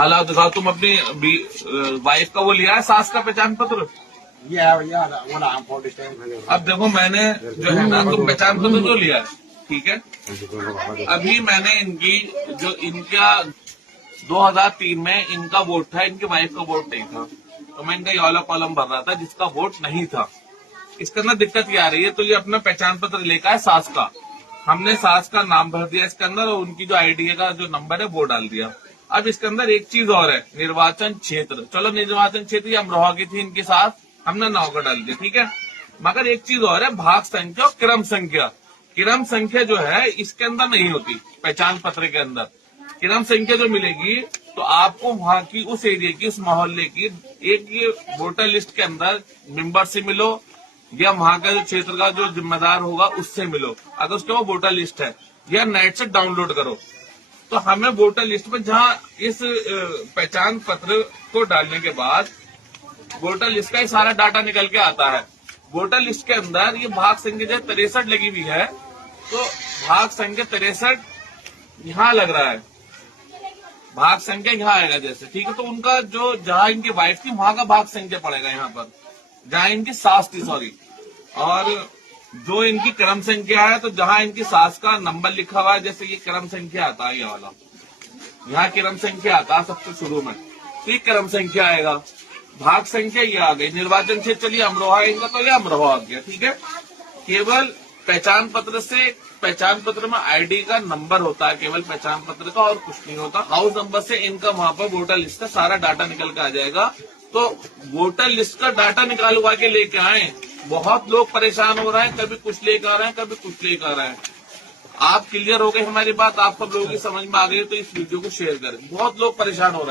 हालात दिखाओ। तुम अपनी वाइफ का वो लिया है, सास का पहचान पत्र? अब देखो मैंने जो है ना, तुम पहचान पत्र जो लिया है, ठीक है। अभी मैंने इनकी जो इनका 2003 में इनका वोट था, इनकी वाइफ का वोट नहीं था, तो मैं इनका ये वाला कॉलम भर रहा था जिसका वोट नहीं था। इसके अंदर दिक्कत ये आ रही है, तो ये अपना पहचान पत्र लेकर है सास का, हमने सास का नाम भर दिया इसके अंदर और उनकी जो आईडी का जो नंबर है वो डाल दिया। अब इसके अंदर एक चीज और है, निर्वाचन क्षेत्र। चलो निर्वाचन क्षेत्र ये अमरोहा की थी इनके साथ, हमने नौका डाल दिया, ठीक है। मगर एक चीज और है, भाग संख्या और क्रम संख्या। क्रम संख्या जो है इसके अंदर नहीं होती पहचान पत्र के अंदर। क्रम संख्या जो मिलेगी तो आपको वहां की उस एरिया की, उस मोहल्ले की एक ये वोटर लिस्ट के अंदर मेंबर से मिलो या वहां का जो क्षेत्र का जो जिम्मेदार होगा उससे मिलो, अगर उसके वो वोटर लिस्ट है, या नेट से डाउनलोड करो। तो हमें वोटर लिस्ट में जहां इस पहचान पत्र को डालने के बाद वोटर लिस्ट का ही सारा डाटा निकल के आता है। वोटर लिस्ट के अंदर ये भाग संख्या जो 63 लगी हुई है, तो भाग संख्या 63 यहाँ लग रहा है, भाग संख्या यहाँ आएगा जैसे, ठीक है। तो उनका जो जहां इनकी वाइफ थी वहां का भाग संख्या पड़ेगा यहाँ पर, जहां इनकी सास थी, सॉरी। और जो इनकी क्रम संख्या है, तो जहां इनकी सास का नंबर लिखा हुआ है, जैसे ये क्रम संख्या आता है, ये वाला यहाँ क्रम संख्या आता है सबसे शुरू में, तो ये क्रम संख्या आएगा। भाग संख्या ये आ गई। निर्वाचन क्षेत्र चलिए अमरोहा इनका, तो ये अमरोहा आ गया, ठीक है। केवल पहचान पत्र से, पहचान पत्र में आईडी का नंबर होता है केवल पहचान पत्र का, और कुछ नहीं होता। हाउस नंबर से इनका वहां पर वोटर लिस्ट का सारा डाटा निकल के आ जाएगा। तो वोटर लिस्ट का डाटा निकालवा के लेके आए, बहुत लोग परेशान हो रहे हैं, कभी कुछ लेकर आ रहे हैं, कभी कुछ लेकर आ रहे हैं। आप क्लियर हो गए हमारी बात, आप सब लोगों की समझ में आ गई, तो इस वीडियो को शेयर करें, बहुत लोग परेशान हो रहे हैं।